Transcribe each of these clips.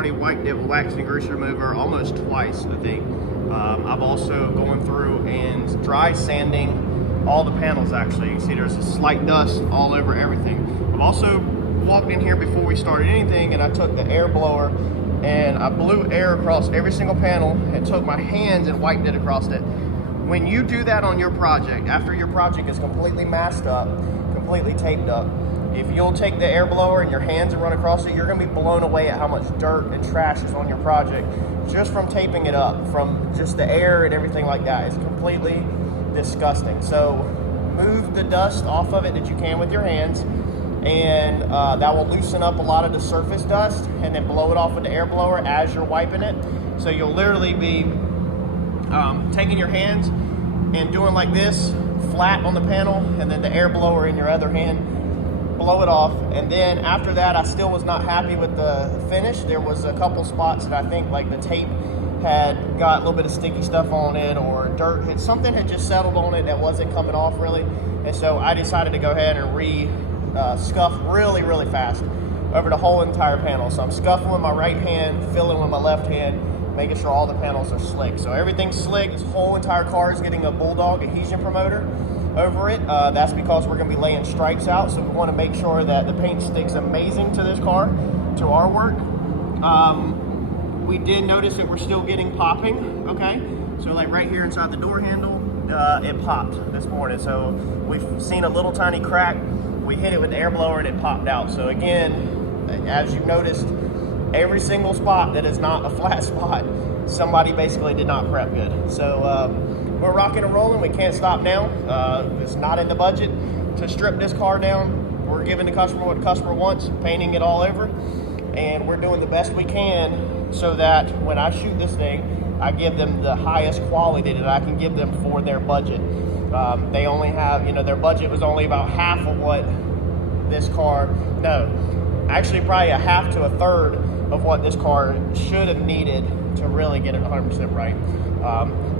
already wiped it with wax and grease remover almost twice, I think. I've also gone through and dry sanding all the panels actually. You can see there's a slight dust all over everything. I've also walked in here before we started anything and I took the air blower and I blew air across every single panel and took my hands and wiped it across it. When you do that on your project, after your project is completely masked up, completely taped up, if you'll take the air blower and your hands and run across it, you're gonna be blown away at how much dirt and trash is on your project just from taping it up, from just the air and everything like that. It's completely disgusting. So move the dust off of it that you can with your hands, and that will loosen up a lot of the surface dust, and then blow it off with the air blower as you're wiping it. So you'll literally be taking your hands and doing like this, flat on the panel, and then the air blower in your other hand, blow it off. And then after that, I still was not happy with the finish. There was a couple spots that I think like the tape had got a little bit of sticky stuff on it, or dirt, something had just settled on it that wasn't coming off really. And so I decided to go ahead and scuff really, really fast over the whole entire panel. So I'm scuffing with my right hand, filling with my left hand, making sure all the panels are slick. So everything's slick. This whole entire car is getting a Bulldog adhesion promoter over it. That's because we're gonna be laying stripes out. So we wanna make sure that the paint sticks amazing to this car, to our work. We did notice that we're still getting popping, okay? So like right here inside the door handle, it popped this morning. So we've seen a little tiny crack. We hit it with the air blower and it popped out. So again, as you've noticed, every single spot that is not a flat spot, somebody basically did not prep good. So we're rocking and rolling. We can't stop now. It's not in the budget to strip this car down. We're giving the customer what the customer wants, painting it all over, and we're doing the best we can so that when I shoot this thing, I give them the highest quality that I can give them for their budget. They only have, their budget was only about half of what this car, actually probably a half to a third of what this car should have needed to really get it 100% right.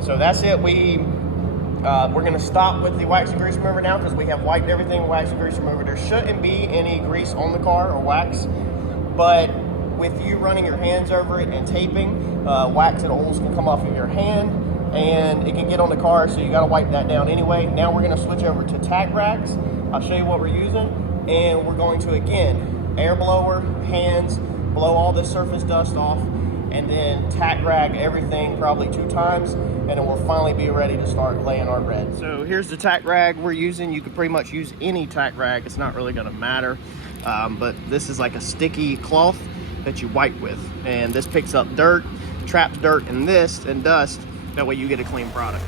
So that's it. We're gonna stop with the wax and grease remover now because we have wiped everything with wax and grease remover. There shouldn't be any grease on the car or wax, but with you running your hands over it and taping, wax and oils can come off of your hand and it can get on the car, so you gotta wipe that down anyway. Now we're gonna switch over to tack rags. I'll show you what we're using, and we're going to, again, air blower, hands, blow all this surface dust off, and then tack rag everything probably 2 times, and then we'll finally be ready to start laying our red. So here's the tack rag we're using. You could pretty much use any tack rag. It's not really gonna matter, but this is like a sticky cloth that you wipe with, and this picks up dirt, traps dirt in this and dust. That way you get a clean product.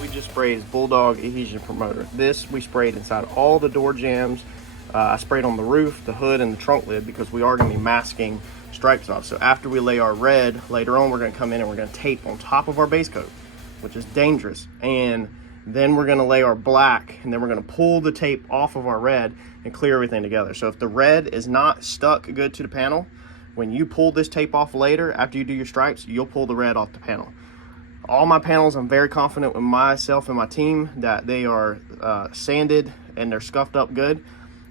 We just sprayed Bulldog adhesion promoter. This we sprayed inside all the door jambs. I sprayed on the roof, the hood, and the trunk lid because we are going to be masking stripes off. So after we lay our red, later on we're going to come in and we're going to tape on top of our base coat, which is dangerous. And then we're going to lay our black, and then we're going to pull the tape off of our red and clear everything together. So if the red is not stuck good to the panel, when you pull this tape off later, after you do your stripes, you'll pull the red off the panel. All my panels, I'm very confident with myself and my team that they are sanded and they're scuffed up good.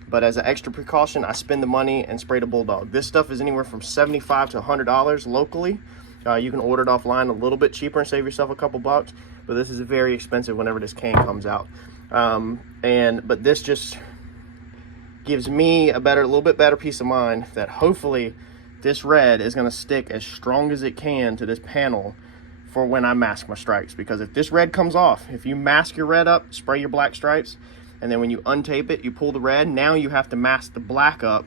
But as an extra precaution, I spend the money and spray the Bulldog. This stuff is anywhere from $75 to $100 locally. You can order it offline a little bit cheaper and save yourself a couple bucks, but this is very expensive whenever this can comes out. But this just gives me a little bit better peace of mind that hopefully this red is going to stick as strong as it can to this panel for when I mask my stripes. Because if this red comes off, if you mask your red up, spray your black stripes, and then when you untape it, you pull the red, now you have to mask the black up,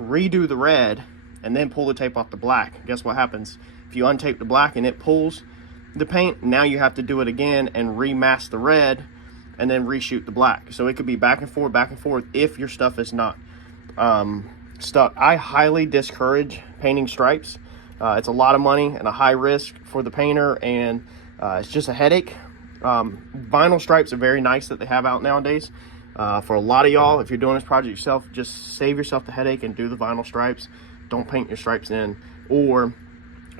redo the red, and then pull the tape off the black. Guess what happens? If you untape the black and it pulls the paint, now you have to do it again and remask the red and then reshoot the black. So it could be back and forth if your stuff is not stuck. I highly discourage painting stripes. It's a lot of money and a high risk for the painter, and it's just a headache. Vinyl stripes are very nice that they have out nowadays. For a lot of y'all, if you're doing this project yourself, just save yourself the headache and do the vinyl stripes. Don't paint your stripes in, or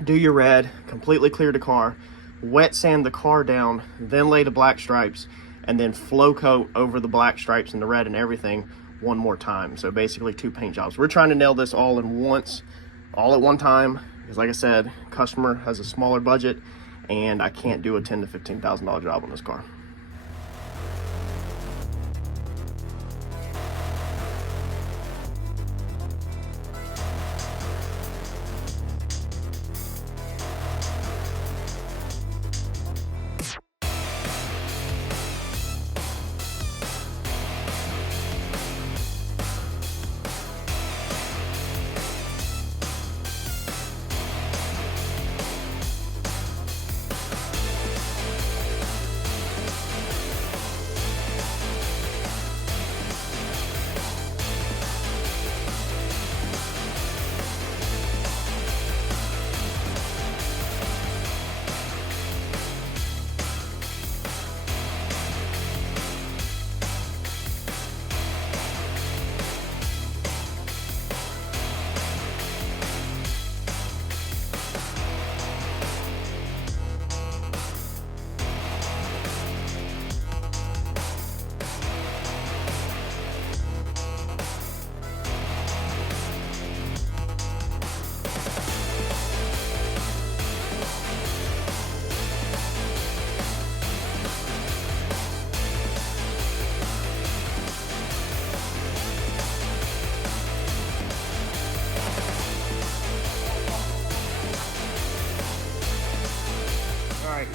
do your red, completely clear the car, wet sand the car down, then lay the black stripes, and then flow coat over the black stripes and the red and everything one more time. So basically 2 paint jobs. We're trying to nail this all at one time, because like I said, customer has a smaller budget and I can't do a $10,000 to $15,000 job on this car.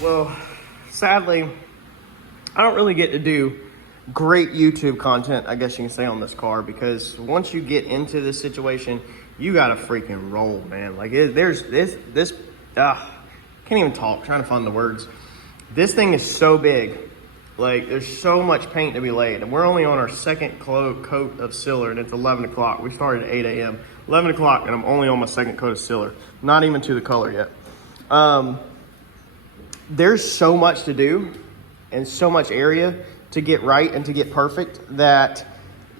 Well, sadly, I don't really get to do great YouTube content, I guess you can say, on this car, because once you get into this situation, you gotta freaking roll, man. Like, there's this can't even talk, trying to find the words. This thing is so big. Like, there's so much paint to be laid, and we're only on our second coat of sealer, and it's 11 o'clock. We started at 8 a.m. 11 o'clock, and I'm only on my second coat of sealer. Not even to the color yet. There's so much to do and so much area to get right and to get perfect that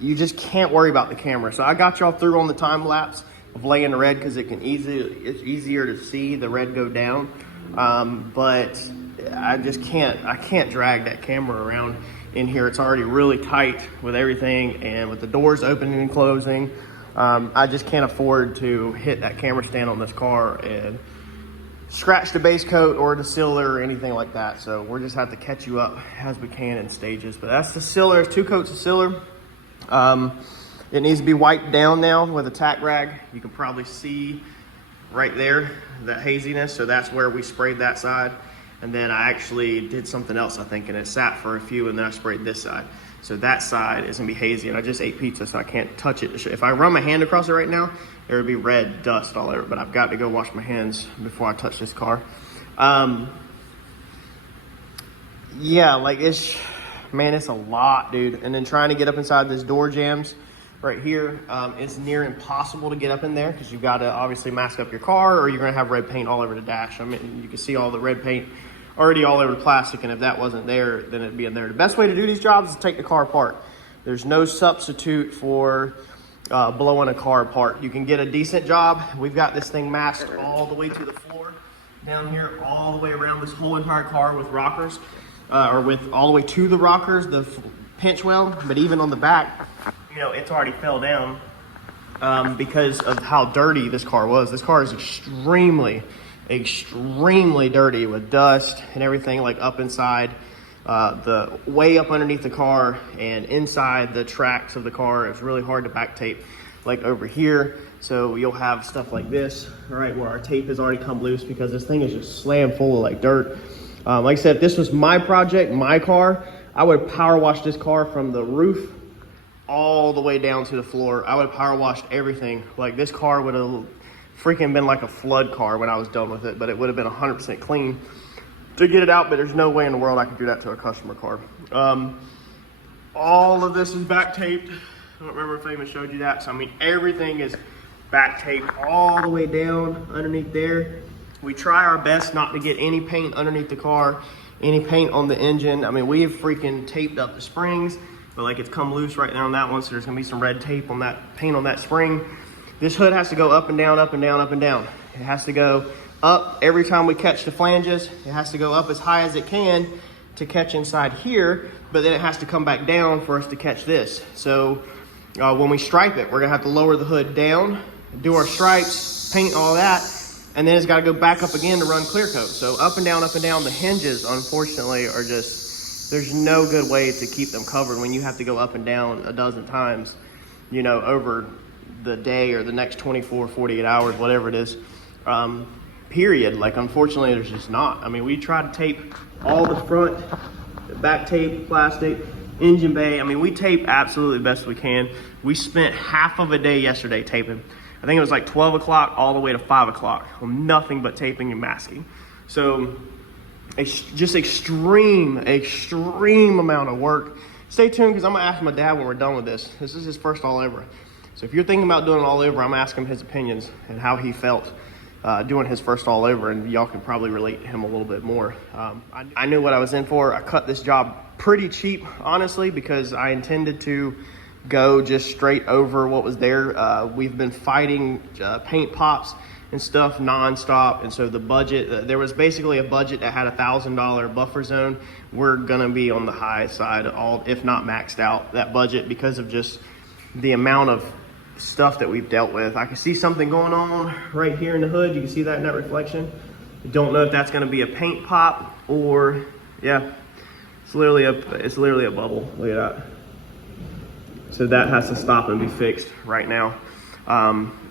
you just can't worry about the camera. So I got y'all through on the time lapse of laying the red because it's easier to see the red go down. But I can't drag that camera around in here. It's already really tight with everything, and with the doors opening and closing, I just can't afford to hit that camera stand on this car and scratch the base coat or the sealer or anything like that. So we'll just have to catch you up as we can in stages. But that's the sealer. It's 2 coats of sealer. It needs to be wiped down now with a tack rag. You can probably see right there that haziness. So that's where we sprayed that side. And then I actually did something else, I think, and it sat for a few, and then I sprayed this side. So that side is gonna be hazy, and I just ate pizza, so I can't touch it. If I run my hand across it right now, there would be red dust all over, but I've got to go wash my hands before I touch this car. Yeah, like it's a lot, dude. And then trying to get up inside this door jams right here, it's near impossible to get up in there because you've got to obviously mask up your car, or you're gonna have red paint all over the dash. I mean, you can see all the red paint already all over the plastic, and if that wasn't there, then it'd be in there. The best way to do these jobs is to take the car apart. There's no substitute for blowing a car apart. You can get a decent job. We've got this thing masked all the way to the floor, down here, all the way around this whole entire car with rockers, or with all the way to the rockers, the pinch weld. But even on the back, you know, it's already fell down because of how dirty this car was. This car is extremely dirty with dust and everything, like up inside, the way up underneath the car and inside the tracks of the car. It's really hard to back tape, like over here. So you'll have stuff like this, right, where our tape has already come loose because this thing is just slammed full of like dirt. Like I said, if this was my project, my car, I would power wash this car from the roof all the way down to the floor. I would have power washed everything. Like, this car would have freaking been like a flood car when I was done with it, but it would have been 100% clean to get it out. But there's no way in the world I could do that to a customer car. All of this is back taped. I don't remember if I even showed you that. So I mean, everything is back taped all the way down underneath there. We try our best not to get any paint underneath the car, any paint on the engine. I mean, we have freaking taped up the springs, but like, it's come loose right now on that one, so there's gonna be some red tape on that, paint on that spring. This hood has to go up and down, up and down, up and down. It has to go up every time we catch the flanges. It has to go up as high as it can to catch inside here, but then it has to come back down for us to catch this. So when we stripe it, we're gonna have to lower the hood down, do our stripes, paint all that, and then it's got to go back up again to run clear coat. So up and down, up and down. The hinges, unfortunately, are just, there's no good way to keep them covered when you have to go up and down a dozen times, you know, over the day or the next 24, 48 hours, whatever it is, period. Like, unfortunately, there's just not. I mean, we try to tape all the front, the back tape, plastic, engine bay. I mean, we tape absolutely best we can. We spent half of a day yesterday taping. I think it was like 12 o'clock all the way to 5 o'clock on nothing but taping and masking. So it's just extreme amount of work. Stay tuned, because I'm gonna ask my dad when we're done with this. This is his first all over. So if you're thinking about doing it all over, I'm gonna ask him his opinions and how he felt doing his first all over, and y'all can probably relate to him a little bit more. I knew what I was in for. I cut this job pretty cheap, honestly, because I intended to go just straight over what was there. We've been fighting paint pops and stuff nonstop, and so the budget, there was basically a budget that had $1,000 buffer zone. We're gonna be on the high side, all if not maxed out that budget, because of just the amount of stuff that we've dealt with. I can see something going on right here in the hood. You can see that in that reflection. Don't know if that's gonna be a paint pop or, yeah, it's literally a bubble. Look at that. So that has to stop and be fixed right now,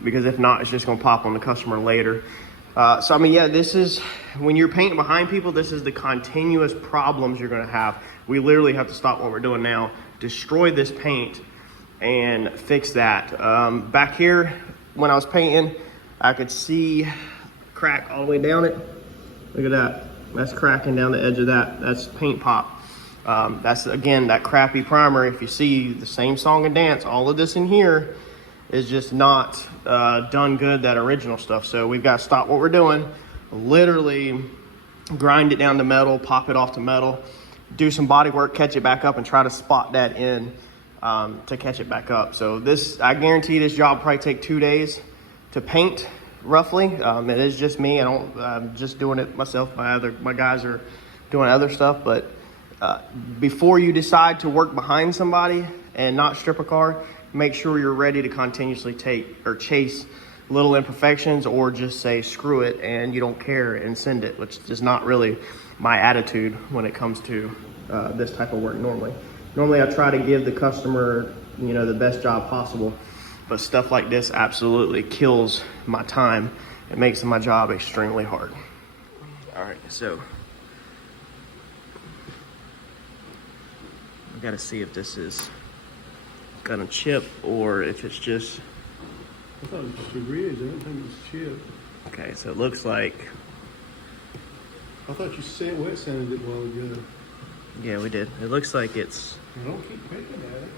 because if not, it's just gonna pop on the customer later. So I mean, yeah, this is, when you're painting behind people, this is the continuous problems you're gonna have. We literally have to stop what we're doing now, destroy this paint and fix that. Back here, when I was painting, I could see crack all the way down it. Look at that, that's cracking down the edge of that. That's paint pop. That's, again, that crappy primer. If you see the same song and dance, all of this in here is just not done good, that original stuff. So we've got to stop what we're doing, literally grind it down to metal, pop it off to metal, do some body work, catch it back up, and try to spot that in to catch it back up. So this, I guarantee this job will probably take 2 days to paint, roughly. It is just me. I'm just doing it myself. My guys are doing other stuff, but before you decide to work behind somebody and not strip a car, make sure you're ready to continuously take or chase little imperfections, or just say screw it and you don't care and send it, which is not really my attitude when it comes to this type of work. Normally I try to give the customer, you know, the best job possible, but stuff like this absolutely kills my time. It makes my job extremely hard. All right, so got to see if this is gonna chip or if it's just. I thought it was just a ridge. I didn't think it was chipped. Okay, so it looks like. I thought you wet sanded it a while ago. Yeah, we did. It looks like it's. Well, don't keep picking at it.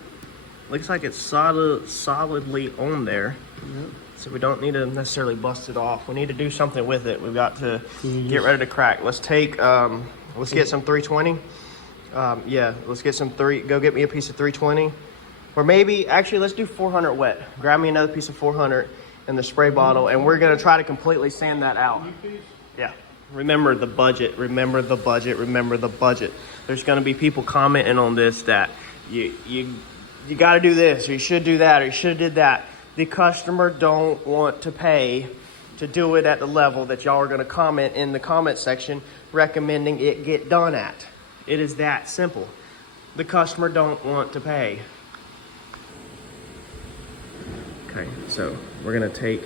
Looks like it's solidly on there. Yep. So we don't need to necessarily bust it off. We need to do something with it. We've got to get ready to crack. Let's take. Let's get some 320. Yeah, let's get some go get me a piece of 320, or maybe, actually, let's do 400 wet. Grab me another piece of 400 in the spray bottle, and we're gonna try to completely sand that out. Yeah, remember the budget, remember the budget. There's gonna be people commenting on this that you you got to do this, or you should do that, or you should have did that. The customer don't want to pay to do it at the level that y'all are going to comment in the comment section recommending it get done at. It is that simple. The customer don't want to pay. Okay, so we're going to take